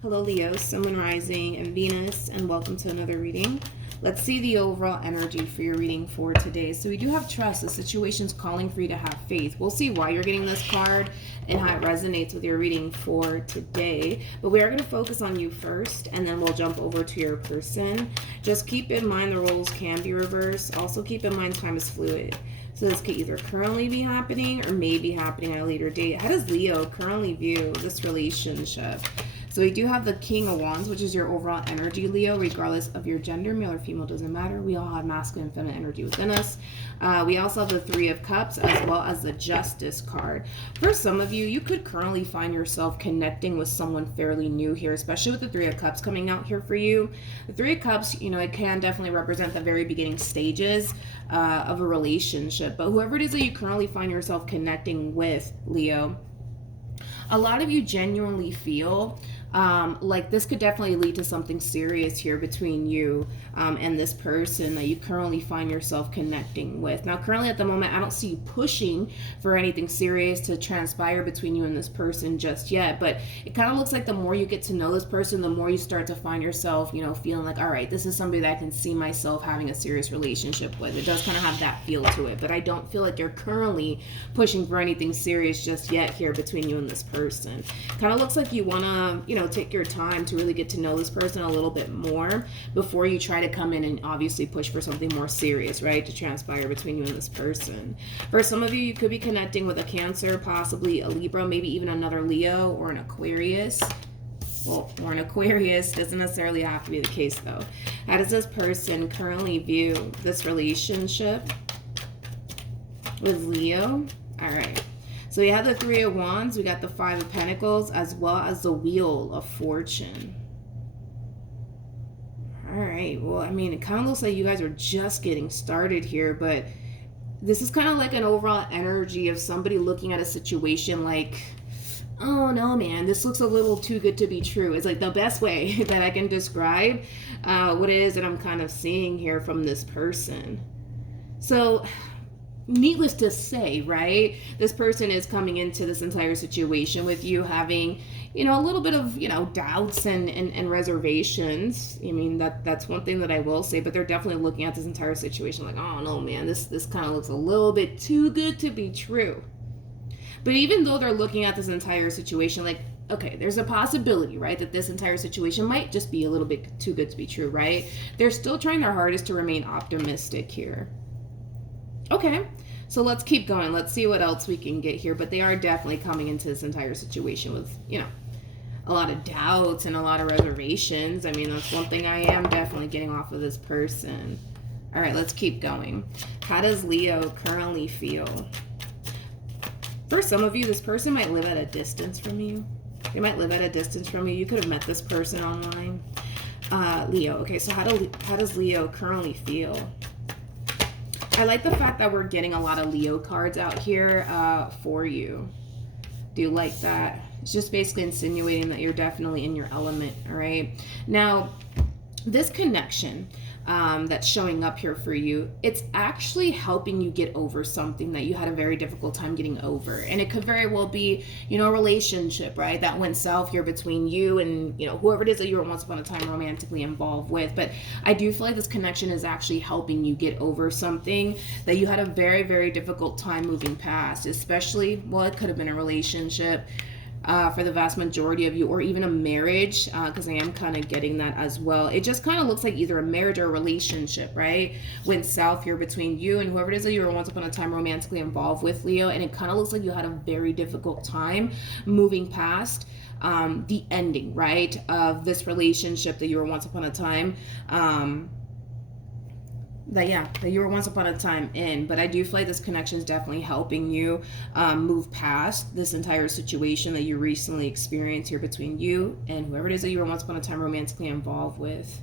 Hello Leo, Sun, Moon, Rising, and Venus, and welcome to another reading. Let's see the overall energy for your reading for today. So we do have trust. The situation's calling for you to have faith. We'll see why you're getting this card and how it resonates with your reading for today. But we are going to focus on you first, and then we'll jump over to your person. Just keep in mind the roles can be reversed. Also keep in mind time is fluid. So this could either currently be happening or may be happening at a later date. How does Leo currently view this relationship? So we do have the King of Wands, which is your overall energy, Leo, regardless of your gender, male or female, doesn't matter. We all have masculine and feminine energy within us. We also have the Three of Cups as well as the Justice card. For some of you, you could currently find yourself connecting with someone fairly new here, especially with the Three of Cups coming out here for you. The Three of Cups, you know, it can definitely represent the very beginning stages of a relationship. But whoever it is that you currently find yourself connecting with, Leo, a lot of you genuinely feel like this could definitely lead to something serious here between you and this person that you currently find yourself connecting with. Now, currently at the moment, I don't see you pushing for anything serious to transpire between you and this person just yet, but it kind of looks like the more you get to know this person, the more you start to find yourself, you know, feeling like, all right, this is somebody that I can see myself having a serious relationship with. It does kind of have that feel to it, but I don't feel like you're currently pushing for anything serious just yet here between you and this person. Kind of looks like you want to, you know, take your time to really get to know this person a little bit more before you try to come in and obviously push for something more serious, right, to transpire between you and this person. For some of you, you could be connecting with a Cancer, possibly a Libra, maybe even another Leo or an Aquarius. Well, or an Aquarius doesn't necessarily have to be the case though. How does this person currently view this relationship with Leo? All right. So we have the Three of Wands, we got the Five of Pentacles, as well as the Wheel of Fortune. All right, well, I mean, it kind of looks like you guys are just getting started here, but this is kind of like an overall energy of somebody looking at a situation like, oh no, man, this looks a little too good to be true. It's like the best way that I can describe what it is that I'm kind of seeing here from this person. So, needless to say, right, this person is coming into this entire situation with you having, you know, a little bit of, you know, doubts and reservations. I mean, that's one thing that I will say, but they're definitely looking at this entire situation like, oh no, man, this kind of looks a little bit too good to be true. But even though they're looking at this entire situation like, okay, there's a possibility, right, that this entire situation might just be a little bit too good to be true, right? They're still trying their hardest to remain optimistic here. Okay, so let's keep going. Let's see what else we can get here. But they are definitely coming into this entire situation with, you know, a lot of doubts and a lot of reservations. I mean, that's one thing I am definitely getting off of this person. All right, let's keep going. How does Leo currently feel? For some of you, this person might live at a distance from you. They might live at a distance from you. You could have met this person online. Leo, okay, so how does Leo currently feel? I like the fact that we're getting a lot of Leo cards out here for you. Do you like that? It's just basically insinuating that you're definitely in your element, all right? Now, this connection that's showing up here for you, it's actually helping you get over something that you had a very difficult time getting over. And it could very well be, you know, a relationship, right, that went south here between you and, you know, whoever it is that you were once upon a time romantically involved with. But I do feel like this connection is actually helping you get over something that you had a very, very difficult time moving past, especially, well, it could have been a relationship, for the vast majority of you, or even a marriage, because I am kind of getting that as well. It just kind of looks like either a marriage or a relationship, right, went south here between you and whoever it is that you were once upon a time romantically involved with, Leo, and it kind of looks like you had a very difficult time moving past the ending, right, of this relationship that you were once upon a time that you were once upon a time in. But I do feel like this connection is definitely helping you move past this entire situation that you recently experienced here between you and whoever it is that you were once upon a time romantically involved with.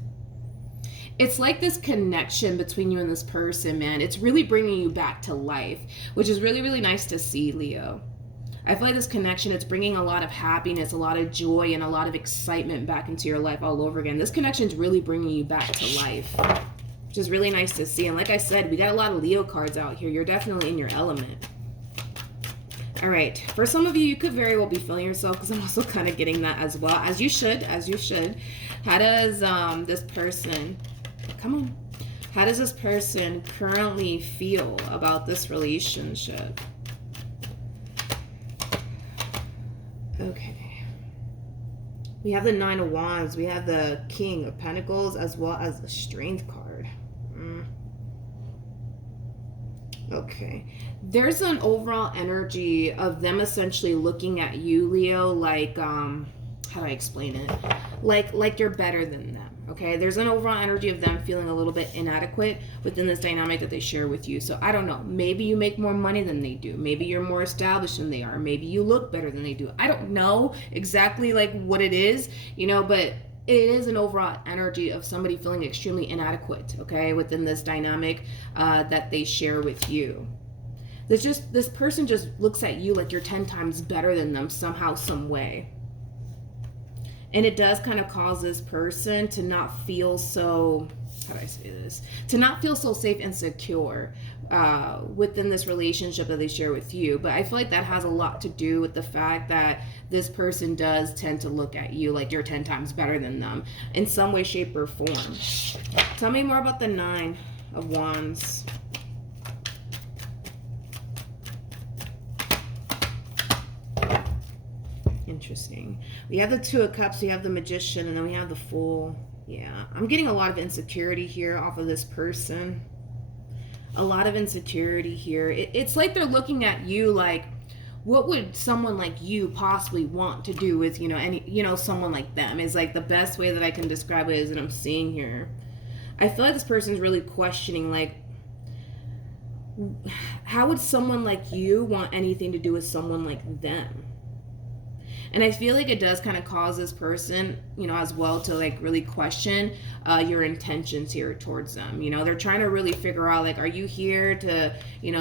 It's like this connection between you and this person, man, it's really bringing you back to life, which is really, really nice to see, Leo. I feel like this connection, it's bringing a lot of happiness, a lot of joy, and a lot of excitement back into your life all over again. This connection is really bringing you back to life, which is really nice to see. And like I said, we got a lot of Leo cards out here. You're definitely in your element. All right. For some of you, you could very well be feeling yourself, because I'm also kind of getting that as well. As you should. How does this person, come on. How does this person currently feel about this relationship? Okay. We have the Nine of Wands. We have the King of Pentacles, as well as the Strength card. Okay. There's an overall energy of them essentially looking at you, Leo, like, how do I explain it? Like you're better than them. Okay, there's an overall energy of them feeling a little bit inadequate within this dynamic that they share with you. So I don't know, maybe you make more money than they do, maybe you're more established than they are, maybe you look better than they do. I don't know exactly like what it is, you know, but it is an overall energy of somebody feeling extremely inadequate, okay, within this dynamic that they share with you. This person just looks at you like you're 10 times better than them somehow, some way. And it does kind of cause this person to not feel so, how do I say this? To not feel so safe and secure within this relationship that they share with you. But I feel like that has a lot to do with the fact that this person does tend to look at you like you're 10 times better than them in some way, shape, or form. Tell me more about the Nine of Wands. Interesting. We have the Two of Cups, we have the Magician, and then we have the Fool. Yeah, I'm getting a lot of insecurity here off of this person. A lot of insecurity here. It's like they're looking at you like, what would someone like you possibly want to do with, someone like them, is like the best way that I can describe it is that I'm seeing here. I feel like this person's really questioning, like, how would someone like you want anything to do with someone like them? And I feel like it does kind of cause this person, as well to like really question your intentions here towards them. They're trying to really figure out, like, are you here to,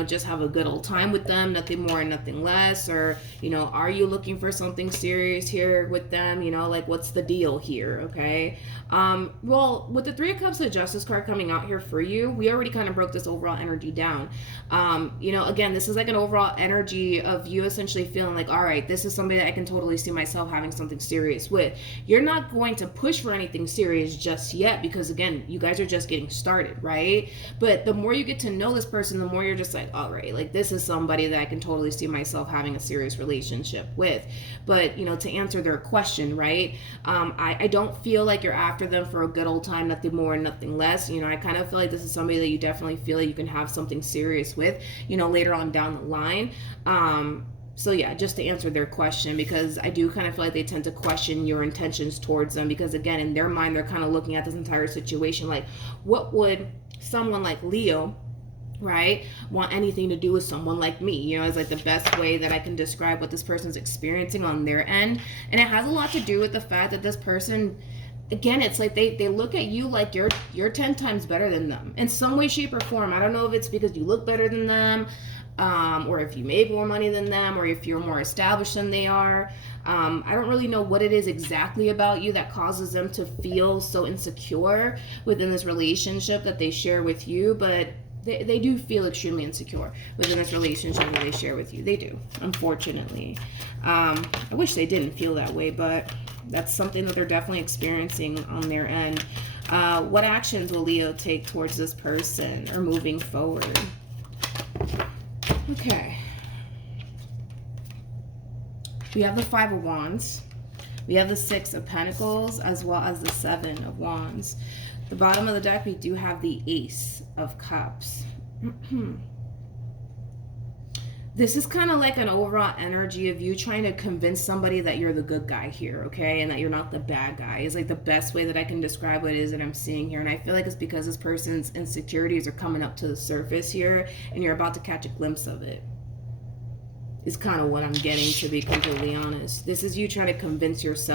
just have a good old time with them, nothing more and nothing less? Or, are you looking for something serious here with them? Like, what's the deal here? Okay. Well, with the Three of Cups, the Justice card coming out here for you, we already kind of broke this overall energy down. Again, this is like an overall energy of you essentially feeling like, all right, this is somebody that I can totally see myself having something serious with. You're not going to push for anything serious just yet, because again, you guys are just getting started, right? But the more you get to know this person, the more you're just like, all right, like, this is somebody that I can totally see myself having a serious relationship with. But to answer their question, right, I don't feel like you're after them for a good old time, nothing more and nothing less. I kind of feel like this is somebody that you definitely feel like you can have something serious with, later on down the line. So yeah, just to answer their question, because I do kind of feel like they tend to question your intentions towards them, because again, in their mind, they're kind of looking at this entire situation like, what would someone like Leo, right, want anything to do with someone like me? Is like the best way that I can describe what this person's experiencing on their end. And it has a lot to do with the fact that this person, again, it's like they look at you like you're 10 times better than them in some way, shape, or form. I don't know if it's because you look better than them, or if you made more money than them, or if you're more established than they are. I don't really know what it is exactly about you that causes them to feel so insecure within this relationship that they share with you, but they do feel extremely insecure within this relationship that they share with you. They do, unfortunately. I wish they didn't feel that way, but that's something that they're definitely experiencing on their end. What actions will Leo take towards this person or moving forward? Okay. We have the Five of Wands. We have the Six of Pentacles, as well as the Seven of Wands. The bottom of the deck, we do have the Ace of Cups. This is kind of like an overall energy of you trying to convince somebody that you're the good guy here, okay? And that you're not the bad guy. Is like the best way that I can describe what it is that I'm seeing here. And I feel like it's because this person's insecurities are coming up to the surface here, and you're about to catch a glimpse of it. Is kind of what I'm getting, to be completely honest. This is you trying to convince this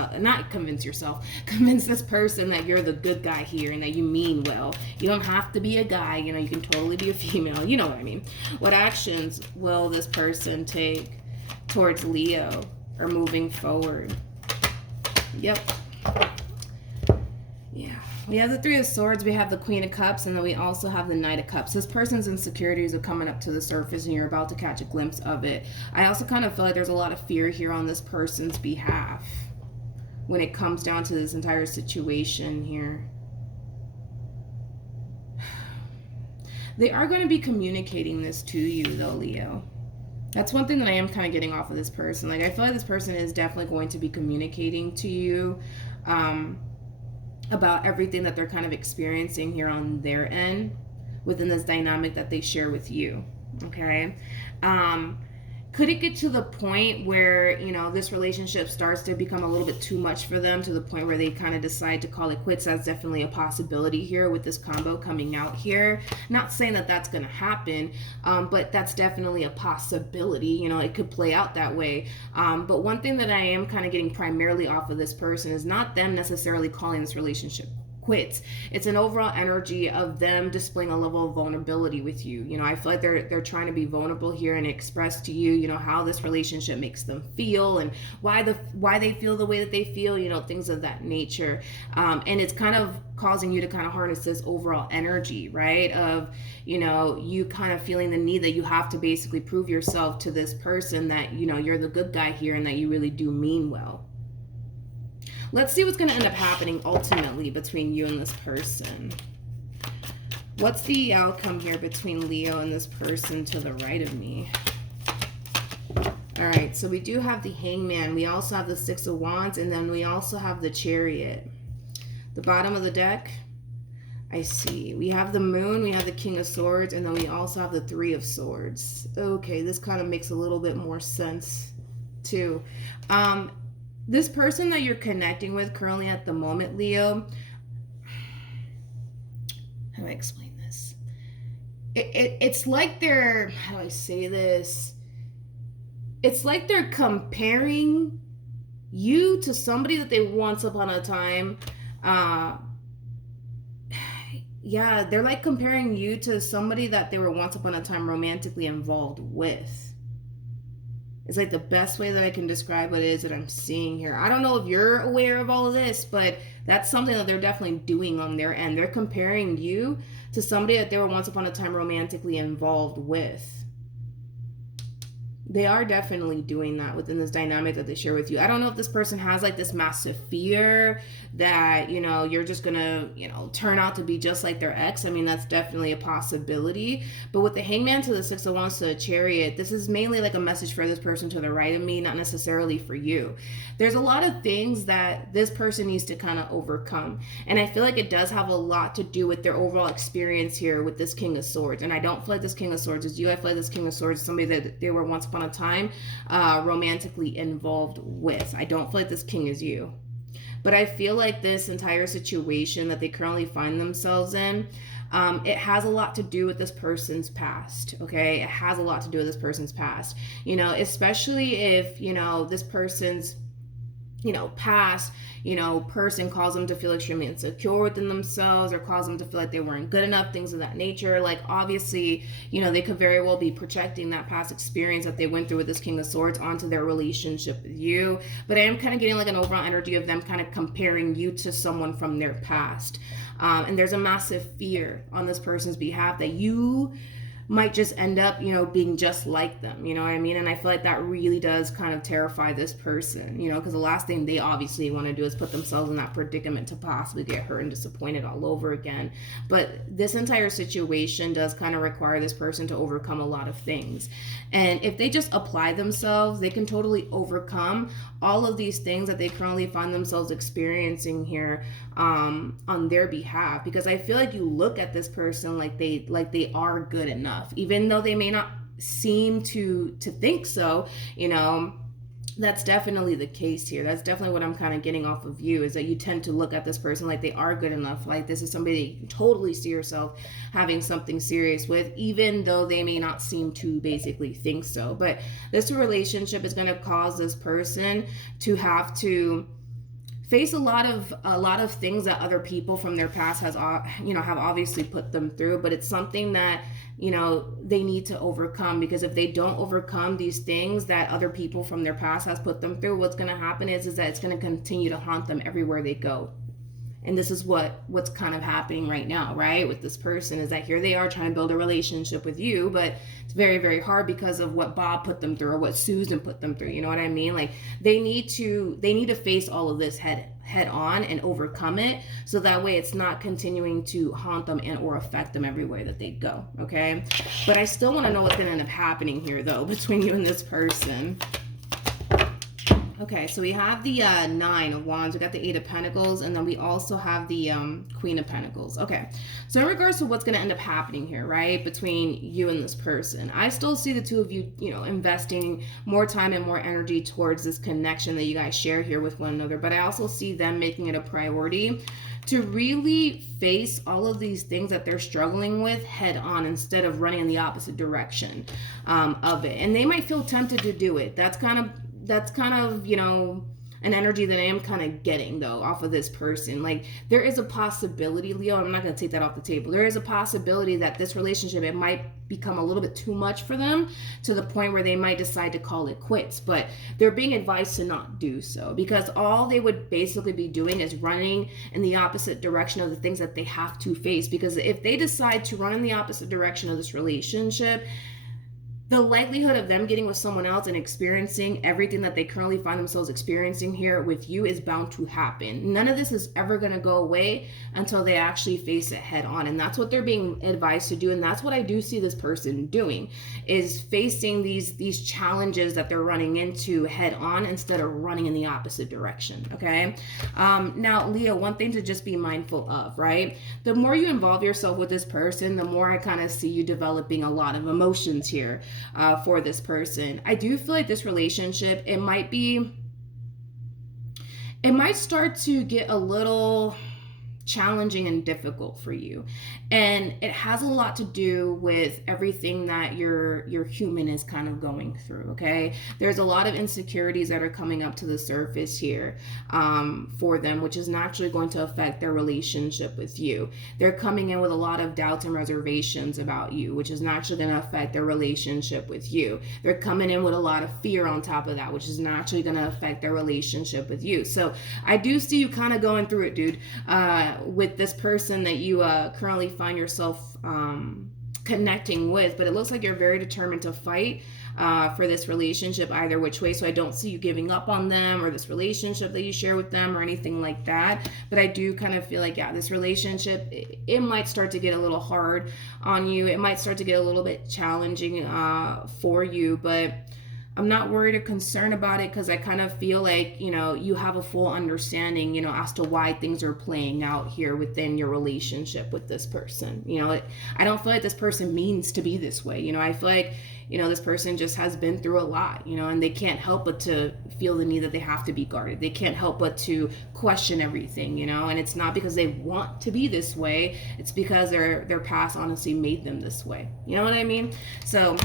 person that you're the good guy here and that you mean well. You don't have to be a guy, you can totally be a female, you know what I mean. What actions will this person take towards Leo or moving forward? Yep. Yeah. We have the Three of Swords, we have the Queen of Cups, and then we also have the Knight of Cups. This person's insecurities are coming up to the surface and you're about to catch a glimpse of it. I also kind of feel like there's a lot of fear here on this person's behalf when it comes down to this entire situation here. They are going to be communicating this to you though, Leo. That's one thing that I am kind of getting off of this person. Like, I feel like this person is definitely going to be communicating to you about everything that they're kind of experiencing here on their end within this dynamic that they share with you. Okay. Could it get to the point where, you know, this relationship starts to become a little bit too much for them, to the point where they kind of decide to call it quits? That's definitely a possibility here with this combo coming out here. Not saying that that's going to happen, but that's definitely a possibility. You know, it could play out that way. But one thing that I am kind of getting primarily off of this person is not them necessarily calling this relationship quits. It's an overall energy of them displaying a level of vulnerability with you. You know, I feel like they're trying to be vulnerable here and express to you, you know, how this relationship makes them feel and why they feel the way that they feel, you know, things of that nature. And it's kind of causing you to kind of harness this overall energy, right? Of, you know, you kind of feeling the need that you have to basically prove yourself to this person that, you know, you're the good guy here and that you really do mean well. Let's see what's going to end up happening ultimately between you and this person. What's the outcome here between Leo and this person to the right of me? All right, so we do have the Hangman. We also have the Six of Wands, and then we also have the Chariot. The bottom of the deck, I see. We have the Moon, we have the King of Swords, and then we also have the Three of Swords. Okay, this kind of makes a little bit more sense too. This person that you're connecting with currently at the moment, Leo, how do I explain this? It's like they're, how do I say this? It's like they're comparing you to somebody that they once upon a time, yeah, they're like comparing you to somebody that they were once upon a time romantically involved with. It's like the best way that I can describe what it is that I'm seeing here. I don't know if you're aware of all of this, but that's something that they're definitely doing on their end. They're comparing you to somebody that they were once upon a time romantically involved with. They are definitely doing that within this dynamic that they share with you. I don't know if this person has like this massive fear that, you know, you're just gonna, you know, turn out to be just like their ex. I mean, that's definitely a possibility. But with the Hangman to the Six of Wands to the Chariot, this is mainly like a message for this person to the right of me, not necessarily for you. There's a lot of things that this person needs to kind of overcome. And I feel like it does have a lot to do with their overall experience here with this King of Swords. And I don't feel like this King of Swords is you. I feel like this King of Swords is somebody that they were once upon a time romantically involved with. I don't feel like this king is you. But I feel like this entire situation that they currently find themselves in, it has a lot to do with this person's past, okay? It has a lot to do with this person's past. You know, especially if, you know, this person's, you know, past, you know, person caused them to feel extremely insecure within themselves, or caused them to feel like they weren't good enough, things of that nature. Like, obviously, you know, they could very well be projecting that past experience that they went through with this King of Swords onto their relationship with you. But I am kind of getting like an overall energy of them kind of comparing you to someone from their past. And there's a massive fear on this person's behalf that you might just end up, you know, being just like them, you know what I mean? And I feel like that really does kind of terrify this person, you know, because the last thing they obviously want to do is put themselves in that predicament to possibly get hurt and disappointed all over again. But this entire situation does kind of require this person to overcome a lot of things. And if they just apply themselves, they can totally overcome all of these things that they currently find themselves experiencing here on their behalf. Because I feel like you look at this person like they are good enough, even though they may not seem to think so, you know. That's definitely the case here. That's definitely what I'm kind of getting off of you, is that you tend to look at this person like they are good enough, like this is somebody that you totally see yourself having something serious with, even though they may not seem to basically think so. But this relationship is going to cause this person to have to face a lot of things that other people from their past have obviously put them through. But it's something that, you know, they need to overcome, because if they don't overcome these things that other people from their past has put them through, what's going to happen is that it's going to continue to haunt them everywhere they go. And this is what's kind of happening right now, right, with this person, is that here they are trying to build a relationship with you, but it's very, very hard because of what Bob put them through or what Susan put them through. You know what I mean? Like they need to face all of this head on and overcome it, so that way it's not continuing to haunt them and or affect them everywhere that they go. Okay, but I still want to know what's going to end up happening here though between you and this person. Okay, so we have the Nine of Wands, we got the Eight of Pentacles, and then we also have the Queen of Pentacles. Okay, so in regards to what's going to end up happening here, right, between you and this person, I still see the two of you, you know, investing more time and more energy towards this connection that you guys share here with one another, but I also see them making it a priority to really face all of these things that they're struggling with head on, instead of running in the opposite direction of it. And they might feel tempted to do it. That's kind of, you know, an energy that I am kind of getting though off of this person. Like there is a possibility, Leo, I'm not going to take that off the table. There is a possibility that this relationship, it might become a little bit too much for them, to the point where they might decide to call it quits, but they're being advised to not do so, because all they would basically be doing is running in the opposite direction of the things that they have to face. Because if they decide to run in the opposite direction of this relationship, the likelihood of them getting with someone else and experiencing everything that they currently find themselves experiencing here with you is bound to happen. None of this is ever going to go away until they actually face it head on. And that's what they're being advised to do. And that's what I do see this person doing, is facing these challenges that they're running into head on, instead of running in the opposite direction. Okay. Now, Leo, one thing to just be mindful of, right? The more you involve yourself with this person, the more I kind of see you developing a lot of emotions here. For this person, I do feel like this relationship, it might start to get a little challenging and difficult for you, and it has a lot to do with everything that your human is kind of going through. Okay, there's a lot of insecurities that are coming up to the surface here for them, which is naturally going to affect their relationship with you. They're coming in with a lot of doubts and reservations about you, which is naturally going to affect their relationship with you. They're coming in with a lot of fear on top of that, which is naturally going to affect their relationship with you. So I do see you kind of going through it, dude, with this person that you currently find yourself connecting with. But it looks like you're very determined to fight for this relationship either which way. So I don't see you giving up on them or this relationship that you share with them or anything like that. But I do kind of feel like, yeah, this relationship, it might start to get a little hard on you. It might start to get a little bit challenging for you, but I'm not worried or concerned about it, because I kind of feel like, you know, you have a full understanding, you know, as to why things are playing out here within your relationship with this person. You know, I don't feel like this person means to be this way. You know, I feel like, you know, this person just has been through a lot, you know, and they can't help but to feel the need that they have to be guarded. They can't help but to question everything, you know, and it's not because they want to be this way. It's because their past honestly made them this way. You know what I mean? So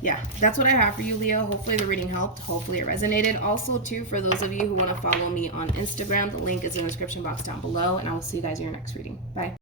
yeah, that's what I have for you, Leo. Hopefully the reading helped. Hopefully it resonated. Also, too, for those of you who want to follow me on Instagram, the link is in the description box down below, and I will see you guys in your next reading. Bye.